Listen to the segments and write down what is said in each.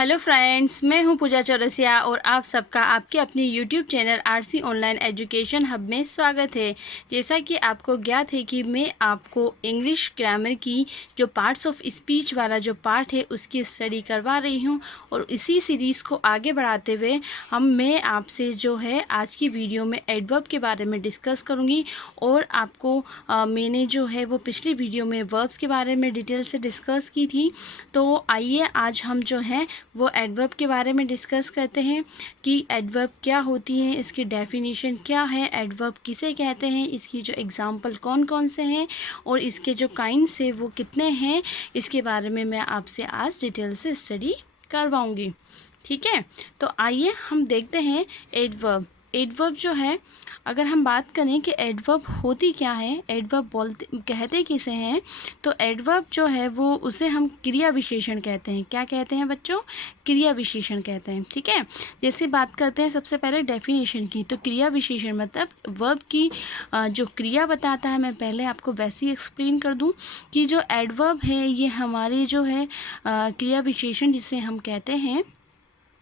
Hello friends, मैं हूं पूजा चौरसिया और आप सबका आपके अपने YouTube channel RC online education hub में स्वागत है। जैसा कि आपको ज्ञात है कि मैं आपको इंग्लिश ग्रामर की जो पार्ट्स ऑफ स्पीच वाला जो पार्ट है उसकी स्टडी करवा रही हूं और इसी सीरीज़ को आगे बढ़ाते हुए मैं आपसे जो है आज की वीडियो में एडवर्ब के बारे में डिस्कस करूँगी। और आपको मैंने जो है वो पिछली वीडियो में वर्ब्स के बारे में डिटेल से डिस्कस की थी। तो आइए आज हम जो है वो एडवर्ब के बारे में डिस्कस करते हैं कि एडवर्ब क्या होती है, इसकी डेफिनेशन क्या है, एडवर्ब किसे कहते हैं, इसकी जो एग्जांपल कौन कौन से हैं और इसके जो काइंड्स है वो कितने हैं, इसके बारे में मैं आपसे आज डिटेल से स्टडी करवाऊंगी। ठीक है, तो आइए हम देखते हैं एडवर्ब। एडवर्ब जो है, अगर हम बात करें कि एडवर्ब होती क्या है, एडवर्ब बोलते कहते किसे हैं, तो एडवर्ब जो है वो उसे हम क्रिया विशेषण कहते हैं। क्या कहते हैं बच्चों? क्रिया विशेषण कहते हैं। ठीक है, जैसे बात करते हैं सबसे पहले डेफिनेशन की, तो क्रिया विशेषण मतलब वर्ब की जो क्रिया बताता है। मैं पहले आपको वैसे ही एक्सप्लेन कर दूं कि जो एडवर्ब है ये हमारी जो है क्रिया विशेषण जिसे हम कहते हैं,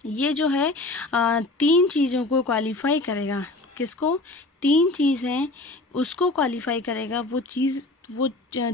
ये जो है तीन चीज़ों को क्वालिफाई करेगा। किसको? तीन चीज़ें उसको क्वालिफाई करेगा। वो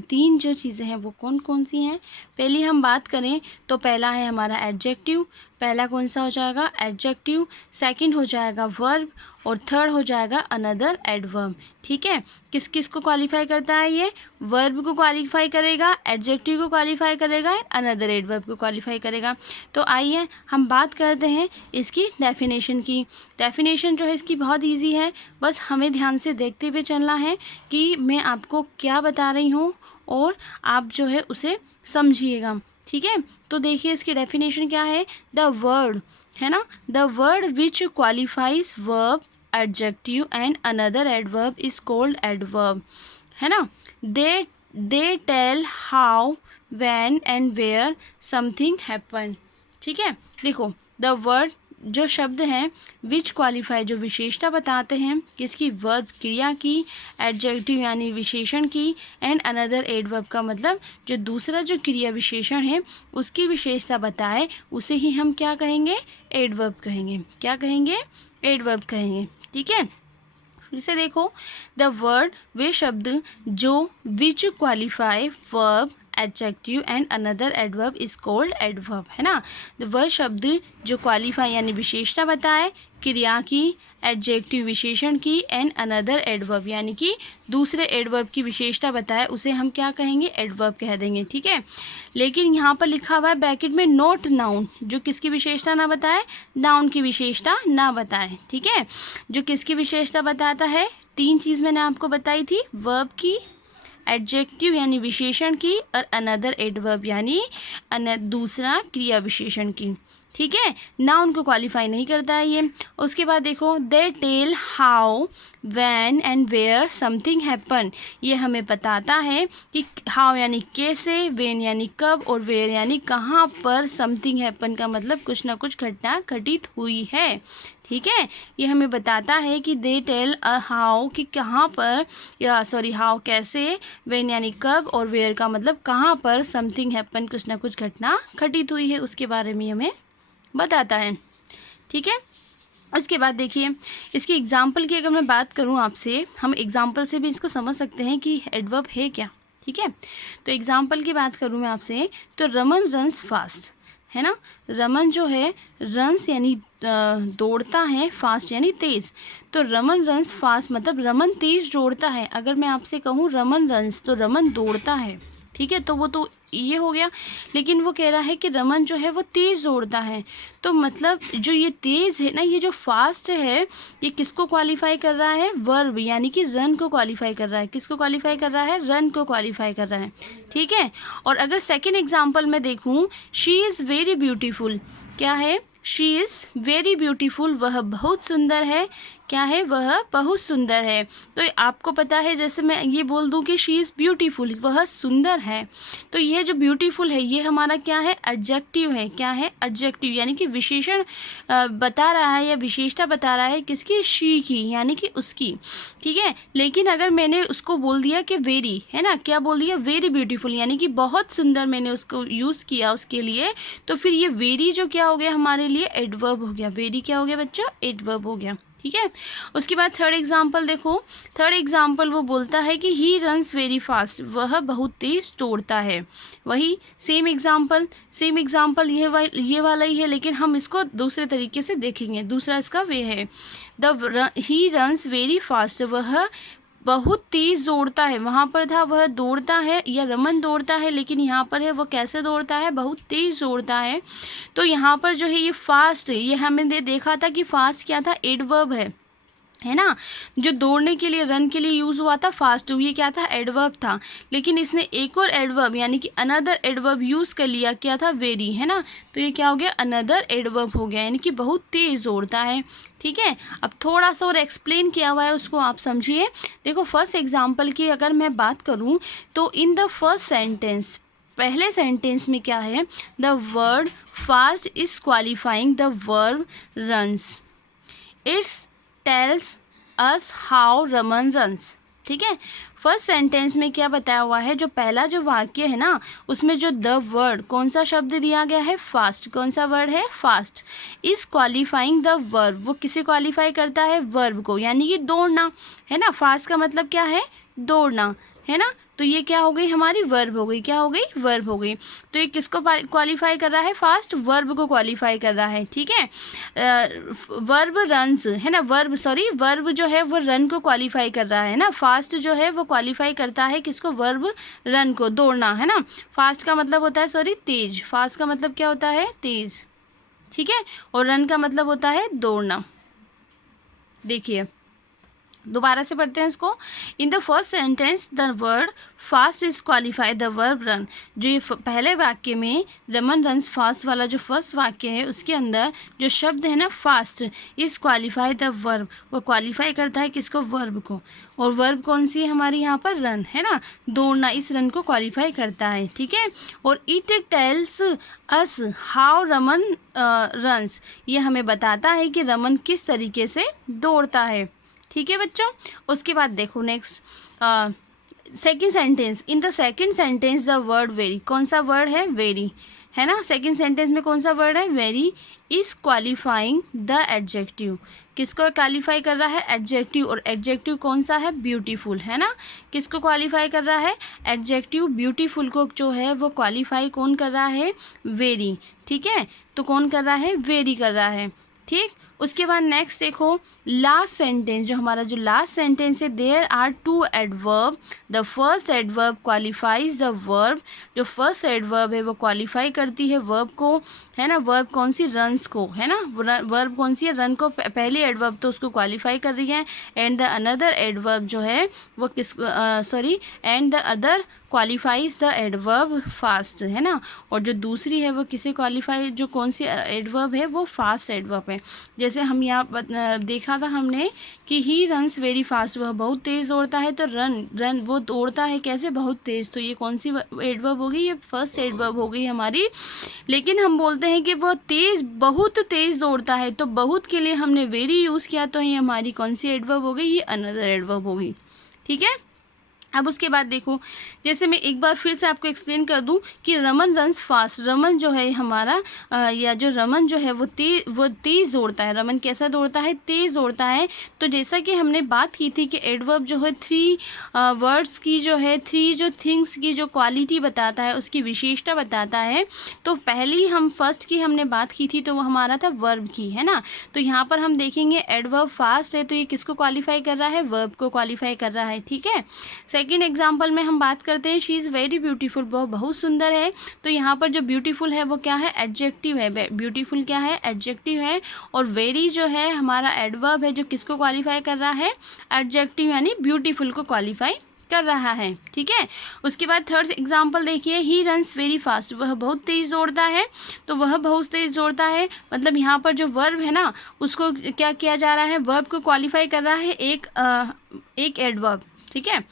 तीन जो चीज़ें हैं वो कौन कौन सी हैं? पहली हम बात करें तो पहला है हमारा एडजेक्टिव। पहला कौन सा हो जाएगा? एडजेक्टिव। सेकंड हो जाएगा वर्ब और थर्ड हो जाएगा अनदर एडवर्ब। ठीक है, किस किस को क्वालिफाई करता है ये? वर्ब को क्वालिफाई करेगा, एडजेक्टिव को क्वालिफाई करेगा, अनदर एडवर्ब को क्वालिफाई करेगा। तो आइए हम बात करते हैं इसकी डेफिनेशन की। डेफिनेशन जो है इसकी बहुत ईजी है, बस हमें ध्यान से देखते हुए चलना है कि मैं आपको क्या बता रही हूँ और आप जो है उसे समझिएगा। ठीक है, तो देखिए इसकी डेफिनेशन क्या है। द वर्ड है ना, the word which qualifies verb, adjective and another adverb is called adverb. है ना, they tell how, when and where something happen. ठीक है, देखो द वर्ड जो शब्द हैं विच क्वालिफाई जो विशेषता बताते हैं किसकी? वर्ब क्रिया की, एडजेक्टिव यानी विशेषण की, एंड अनदर एडवर्ब का मतलब जो दूसरा जो क्रिया विशेषण है उसकी विशेषता बताए उसे ही हम क्या कहेंगे? एडवर्ब कहेंगे। क्या कहेंगे? एडवर्ब कहेंगे। ठीक है, फिर से देखो, द वर्ड वे शब्द जो which qualify verb, adjective and another adverb is called adverb. है ना, वह शब्द जो क्वालिफाई यानी विशेषता बताए क्रिया की, एडजेक्टिव विशेषण की, एंड अनदर एडवर्ब यानी कि दूसरे एडवर्ब की विशेषता बताए उसे हम क्या कहेंगे? एडवर्ब कह देंगे। ठीक है, लेकिन यहाँ पर लिखा हुआ है ब्रैकेट में नॉट नाउन, जो किसकी विशेषता ना बताए? नाउन की विशेषता ना बताए। ठीक है, जो किसकी विशेषता बताता है? तीन चीज़ मैंने आपको बताई थी, वर्ब की, एडजेक्टिव यानी विशेषण की, और अनदर एडवर्ब यानी दूसरा क्रिया विशेषण की। ठीक है, नाउन को क्वालिफाई नहीं करता है ये। उसके बाद देखो, they tell how, when and where something happen. ये हमें बताता है कि हाउ यानी कैसे, व्हेन यानी कब, और वेयर यानी कहाँ पर समथिंग हैपन का मतलब कुछ ना कुछ घटना घटित हुई है। ठीक है, ये हमें बताता है कि दे टेल हाउ कि कहाँ पर, या सॉरी हाउ कैसे, व्हेन यानी कब, और वेयर का मतलब कहाँ पर समथिंग हैपन कुछ ना कुछ घटना घटित हुई है उसके बारे में हमें बताता है। ठीक है, उसके बाद देखिए इसकी एग्जाम्पल की अगर मैं बात करूँ आपसे, हम एग्जाम्पल से भी इसको समझ सकते हैं कि एडवर्ब है क्या। ठीक है, तो एग्जाम्पल की बात करूँ मैं आपसे, तो रमन रन्स फास्ट। है ना, रमन जो है रन्स यानी दौड़ता है, फास्ट यानी तेज़। तो रमन रन्स फास्ट मतलब रमन तेज़ दौड़ता है। अगर मैं आपसे कहूँ रमन रन्स तो रमन दौड़ता है। ठीक है, तो वो तो ये हो गया, लेकिन वो कह रहा है कि रमन जो है वो तेज़ दौड़ता है। तो मतलब जो ये तेज़ है ना, ये जो फास्ट है, ये किसको क्वालिफाई कर रहा है? वर्ब यानी कि रन को क्वालिफाई कर रहा है। किसको क्वालिफाई कर रहा है? रन को क्वालिफाई कर रहा है। ठीक है, और अगर सेकेंड एग्जाम्पल में देखूँ, शी इज़ वेरी ब्यूटीफुल। क्या है? शी इज़ वेरी ब्यूटीफुल, वह बहुत सुंदर है। क्या है, वह बहुत सुंदर है। तो आपको पता है, जैसे मैं ये बोल दूं कि शी इज़ ब्यूटीफुल, वह सुंदर है, तो यह जो ब्यूटीफुल है ये हमारा क्या है, एडजेक्टिव है। क्या है, एडजेक्टिव, यानी कि विशेषण बता रहा है या विशेषता बता रहा है किसकी, शी की, यानी कि उसकी। ठीक है, लेकिन अगर मैंने उसको बोल दिया कि वेरी, है ना, क्या बोल दिया, वेरी ब्यूटीफुल, यानी कि बहुत सुंदर मैंने उसको यूज़ किया उसके लिए, तो फिर ये वेरी जो क्या हो गया हमारे लिए, एडवर्ब हो गया। वेरी क्या हो गया बच्चों, एडवर्ब हो गया। ठीक है, उसके बाद थर्ड एग्जाम्पल देखो। थर्ड एग्जाम्पल वो बोलता है कि ही रन्स वेरी फास्ट, वह बहुत तेज दौड़ता है। वही सेम एग्जाम्पल ये वाला ही है, लेकिन हम इसको दूसरे तरीके से देखेंगे। दूसरा इसका वे है, ही रन्स वेरी फास्ट, वह बहुत तेज़ दौड़ता है। वहाँ पर था वह दौड़ता है या रमन दौड़ता है, लेकिन यहाँ पर है वो कैसे दौड़ता है, बहुत तेज़ दौड़ता है। तो यहाँ पर जो है ये फास्ट, ये हमने देखा था कि फास्ट क्या था, एडवर्ब है ना, जो दौड़ने के लिए, रन के लिए यूज़ हुआ था फास्ट, ये क्या था, एडवर्ब था। लेकिन इसने एक और एडवर्ब यानी कि अनदर एडवर्ब यूज़ कर लिया, क्या था, वेरी, है ना, तो ये क्या हो गया, अनदर एडवर्ब हो गया, यानी कि बहुत तेज़ दौड़ता है। ठीक है, अब थोड़ा सा और एक्सप्लेन किया हुआ है, उसको आप समझिए। देखो फर्स्ट एग्जाम्पल की अगर मैं बात करूँ तो इन द फर्स्ट सेंटेंस, पहले सेंटेंस में क्या है, the word fast is qualifying the verb runs, it's tells us how Raman runs. ठीक है, फर्स्ट सेंटेंस में क्या बताया हुआ है, जो पहला जो वाक्य है ना, उसमें जो द वर्ड, कौन सा शब्द दिया गया है, फास्ट। कौन सा वर्ड है, fast. Is qualifying the verb, वो किसे क्वालिफाई करता है, वर्ब को, यानी कि दौड़ना, है ना। फास्ट का मतलब क्या है, दौड़ना, है ना। तो ये क्या हो गई हमारी, वर्ब हो गई। क्या हो गई, वर्ब हो गई। तो ये किसको क्वालिफाई कर रहा है, फास्ट, वर्ब को क्वालिफाई कर रहा है। ठीक है, वर्ब रन्स, है ना, वर्ब जो है वो रन को क्वालिफाई कर रहा है ना। फास्ट जो है वो क्वालिफाई करता है किसको, वर्ब रन को, दौड़ना, है ना। फास्ट का मतलब होता है तेज, फास्ट का मतलब क्या होता है, तेज। ठीक है, और रन का मतलब होता है दौड़ना। देखिए दोबारा से पढ़ते हैं इसको। In the first sentence the word fast is qualify the verb run, जो ये पहले वाक्य में रमन रन्स फास्ट वाला जो फर्स्ट वाक्य है उसके अंदर जो शब्द है ना fast, is qualify the verb, वो क्वालिफाई करता है किसको, वर्ब को। और वर्ब कौन सी है हमारी यहाँ पर, रन, है ना, दौड़ना, इस रन को क्वालिफाई करता है। ठीक है, और it tells us how Raman runs, ये हमें बताता है कि रमन किस तरीके से दौड़ता है। ठीक है बच्चों, उसके बाद देखो next second sentence. In the second sentence the word very, कौन सा वर्ड है, वेरी, है ना। सेकंड सेंटेंस में कौन सा वर्ड है, very, is qualifying the adjective, किसको क्वालिफाई कर रहा है, एडजेक्टिव। और एडजेक्टिव कौन सा है, ब्यूटीफुल, है ना। किसको क्वालिफाई कर रहा है, एडजेक्टिव, ब्यूटीफुल को जो है वो क्वालिफाई कौन कर रहा है, वेरी। ठीक है, तो कौन कर रहा है, वेरी कर रहा है। ठीक, उसके बाद नेक्स्ट देखो लास्ट सेंटेंस, जो हमारा जो लास्ट सेंटेंस है, there are two adverb, the first adverb qualifies the verb, जो फर्स्ट एडवर्ब है वो क्वालिफाई करती है वर्ब को, है ना। वर्ब कौन सी, रन्स को, है ना। वर्ब कौन सी है, रन को, पहली एडवर्ब तो उसको क्वालिफाई कर रही है। एंड द अनदर एडवर्ब जो है वो and the other qualifies the adverb fast, है ना। और जो दूसरी है वो किसे क्वालिफाई, जो कौन सी एडवर्ब है वो फास्ट एडवर्ब है। जैसे हम यहाँ देखा था हमने कि ही रन्स वेरी फास्ट, वह बहुत तेज़ दौड़ता है। तो रन वो दौड़ता है कैसे, बहुत तेज़, तो ये कौन सी एडवर्ब हो गई, ये फर्स्ट एडवर्ब हो गई हमारी। लेकिन हम बोलते हैं कि वह बहुत तेज़ दौड़ता है, तो बहुत के लिए हमने वेरी यूज़ किया, तो ये हमारी कौन सी एडवर्ब हो गई, ये अनदर एडवर्ब हो गई। ठीक है, अब उसके बाद देखो, जैसे मैं एक बार फिर से आपको एक्सप्लेन कर दूं कि रमन रन्स फास्ट, रमन जो है हमारा या जो रमन जो है वो तेज़ दौड़ता है। रमन कैसा दौड़ता है, तेज़ दौड़ता है। तो जैसा कि हमने बात की थी कि एडवर्ब जो है थ्री वर्ड्स की जो है, थ्री जो थिंग्स की जो क्वालिटी बताता है, उसकी विशेषता बताता है। तो पहली हम फर्स्ट की हमने बात की थी, तो वो हमारा था वर्ब की, है ना। तो यहाँ पर हम देखेंगे एडवर्ब फास्ट है, तो ये किसको क्वालिफाई कर रहा है, वर्ब को क्वालिफाई कर रहा है। ठीक है, सेकंड एग्जांपल में हम बात करते हैं, शी इज़ वेरी ब्यूटीफुल, वह बहुत सुंदर है। तो यहाँ पर जो ब्यूटीफुल है वो क्या है, एडजेक्टिव है। ब्यूटीफुल क्या है, एडजेक्टिव है। और वेरी जो है हमारा एडवर्ब है, जो किसको क्वालिफाई कर रहा है, एडजेक्टिव, यानी ब्यूटीफुल को क्वालिफाई कर रहा है, ठीक है। उसके बाद थर्ड एग्जांपल देखिए, ही रन्स वेरी फास्ट, वह बहुत तेज़ दौड़ता है। तो वह बहुत तेज़ दौड़ता है मतलब यहाँ पर जो वर्ब है ना उसको क्या किया जा रहा है, वर्ब को क्वालिफाई कर रहा है एक एडवर्ब, ठीक है।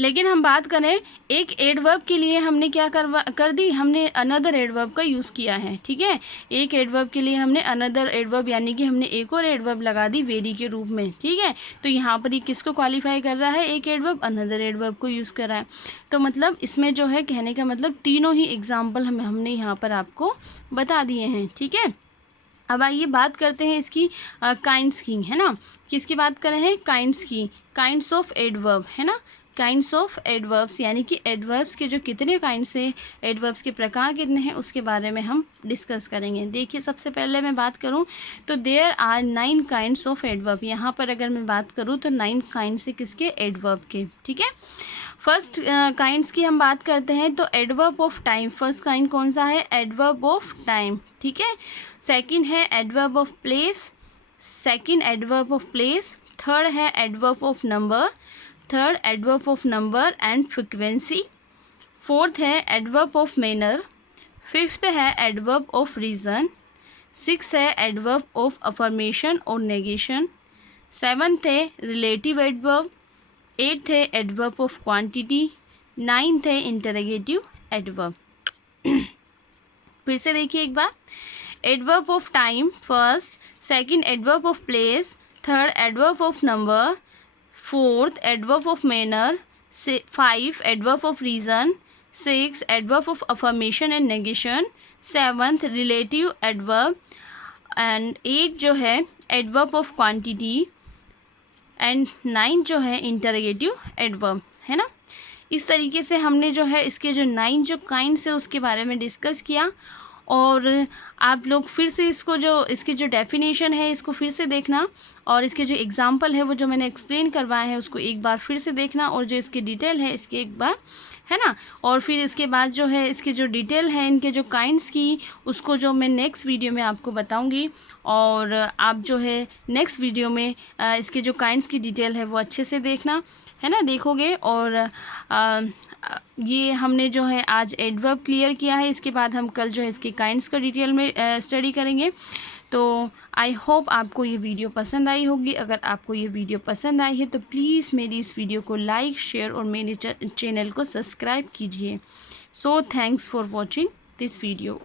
लेकिन हम बात करें एक एडवर्ब के लिए हमने क्या कर दी, हमने अनदर एडवर्ब का यूज़ किया है, ठीक है। एक एडवर्ब के लिए हमने अनदर एडवर्ब यानी कि हमने एक और एडवर्ब लगा दी वेरी के रूप में, ठीक है। तो यहाँ पर ये किसको क्वालिफाई कर रहा है, एक एडवर्ब अनदर एडवर्ब को यूज़ कर रहा है। तो मतलब इसमें जो है कहने का मतलब तीनों ही एग्जाम्पल हमने यहाँ पर आपको बता दिए हैं, ठीक है। अब आइए बात करते हैं इसकी काइंड्स की, है ना। किसकी बात कर रहे हैं, काइंड्स की, काइंड्स ऑफ एडवर्ब, है ना। काइंड्स ऑफ एडवर्ब्स यानी कि एडवर्ब्स के जो कितने काइंड्स हैं, एडवर्ब्स के प्रकार कितने हैं उसके बारे में हम डिस्कस करेंगे। देखिए सबसे पहले मैं बात करूं तो there are 9 kinds of adverb. यहाँ पर अगर मैं बात करूं तो 9 काइंड्स है किसके, एडवर्ब के, ठीक है। फर्स्ट काइंड्स की हम बात करते हैं तो adverb of time, first kind कौन सा है, एडवर्ब ऑफ टाइम, ठीक है। सेकंड है adverb of place, second adverb of place. Third है adverb of number, third adverb of number and frequency. Fourth है एडवर्ब ऑफ मैनर। फिफ्थ है adverb of reason. Six है एडवर्ब ऑफ अफर्मेशन और negation. Seventh है relative adverb. Eighth है adverb of quantity. Ninth है interrogative adverb. फिर से देखिए एक बार, adverb of time first, second adverb of place, third adverb of number, fourth adverb of manner, 5 adverb of reason, 6 adverb of affirmation and negation, 7th relative adverb and 8 जो है adverb of quantity and 9 जो है interrogative adverb, है ना। इस तरीके से हमने जो है इसके जो 9 जो काइंड्स है उसके बारे में डिस्कस किया। और आप लोग फिर से इसको जो इसकी जो डेफिनेशन है इसको फिर से देखना और इसके जो एग्जांपल है वो जो मैंने एक्सप्लेन करवाया है उसको एक बार फिर से देखना और जो इसकी डिटेल है इसके एक बार, है ना। और फिर इसके बाद जो है इसके जो डिटेल है इनके जो काइंड्स की उसको जो मैं नेक्स्ट वीडियो में आपको बताऊंगी। और आप जो है नेक्स्ट वीडियो में इसके जो काइंड्स की डिटेल है वो अच्छे से देखना, है ना, देखोगे। और ये हमने जो है आज एडवर्ब क्लियर किया है, इसके बाद हम कल जो है इसके काइंड्स का डिटेल में स्टडी करेंगे। तो आई होप आपको ये वीडियो पसंद आई होगी। अगर आपको ये वीडियो पसंद आई है तो प्लीज़ मेरी इस वीडियो को लाइक, शेयर और मेरे चैनल को सब्सक्राइब कीजिए। So thanks for watching this video.